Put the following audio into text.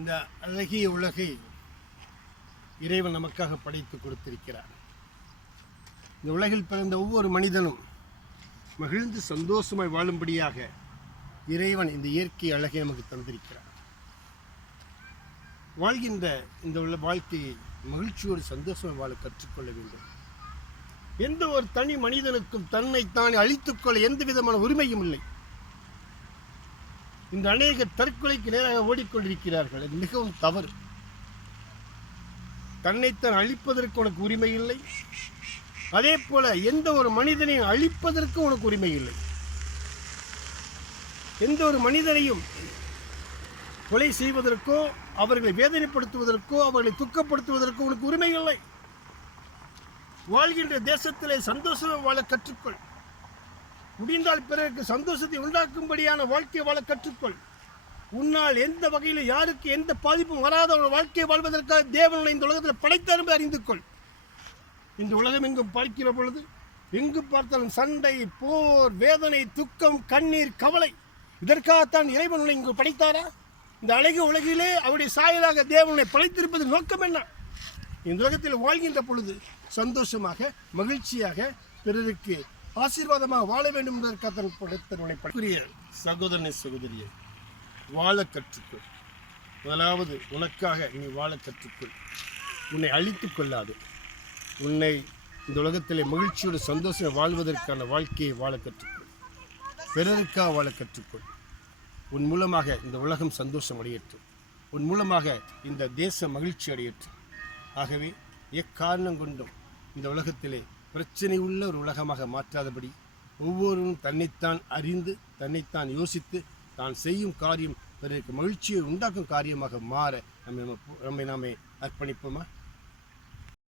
இந்த அழகிய உலகை இறைவன் நமக்காக படைத்து கொடுத்திருக்கிறார். இந்த உலகில் பிறந்த ஒவ்வொரு மனிதனும் மகிழ்ந்து சந்தோஷமாய் வாழும்படியாக இறைவன் இந்த இயற்கை அழகை நமக்கு தந்திருக்கிறார். வாழ்கின்ற இந்த உள்ள வாழ்க்கையை மகிழ்ச்சியோடு சந்தோஷமாக வாழ கற்றுக்கொள்ள வேண்டும். எந்த ஒரு தனி மனிதனுக்கும் தன்னைத்தானே அழித்துக்கொள்ள எந்த விதமான உரிமையும் இல்லை. இந்த அநேக தற்கொலைக்கு நேராக ஓடிக்கொண்டிருக்கிறார்கள். அது மிகவும் தவறு. தன்னைத்தான் அழிப்பதற்கு உனக்கு உரிமை இல்லை. அதே போல எந்த ஒரு மனிதனையும் அழிப்பதற்கு உனக்கு உரிமை இல்லை. எந்த ஒரு மனிதனையும் கொலை செய்வதற்கோ அவர்களை வேதனைப்படுத்துவதற்கோ அவர்களை துக்கப்படுத்துவதற்கோ உனக்கு உரிமை இல்லை. வாழ்கின்ற தேசத்திலே சந்தோஷமாக வாழ கற்றுக்கொள். முடிந்தால் பிறருக்கு சந்தோஷத்தை உண்டாக்கும்படியான வாழ்க்கையை வாழ கற்றுக்கொள். உன்னால் எந்த வகையில் யாருக்கு எந்த பாதிப்பும் வராத ஒரு வாழ்க்கையை வாழ்வதற்காக தேவனை இந்த உலகத்தில் படைத்தார் என்று அறிந்து கொள். இந்த உலகம் எங்கும் பார்க்கிற பொழுது எங்கு பார்த்தாலும் சண்டை, போர், வேதனை, துக்கம், கண்ணீர், கவலை. இதற்காகத்தான் இறைவன் உன்னை இங்கு படைத்தாரா? இந்த அழகிய உலகிலே அவருடைய சாயலாக தேவனை படைத்திருப்பது நோக்கம் என்ன? இந்த உலகத்தில் வாழ்கின்ற பொழுது சந்தோஷமாக மகிழ்ச்சியாக பிறருக்கு ஆசீர்வாதமாக வாழ வேண்டும் என்பதற்காக சகோதரனை சகோதரியை வாழ கற்றுக்கொள். முதலாவது உனக்காக நீ வாழ கற்றுக்கொள். உன்னை அழித்துக் கொள்ளாது. உன்னை இந்த உலகத்திலே மகிழ்ச்சியோடு சந்தோஷம் வாழ்வதற்கான வாழ்க்கையை வாழ கற்றுக்கொள். பிறருக்காக வாழ கற்றுக்கொள். உன் மூலமாக இந்த உலகம் சந்தோஷம் அடையட்டும். உன் மூலமாக இந்த தேச மகிழ்ச்சி அடையட்டும். ஆகவே எக்காரணம் கொண்டும் இந்த உலகத்திலே பிரச்சனை உள்ள ஒரு உலகமாக மாற்றாதபடி ஒவ்வொருவரும் தன்னைத்தான் அறிந்து தன்னைத்தான் யோசித்து தான் செய்யும் காரியம் பிறருக்கு மகிழ்ச்சியை உண்டாக்கும் காரியமாக மாற நம்மை நாமே அர்ப்பணிப்போமா?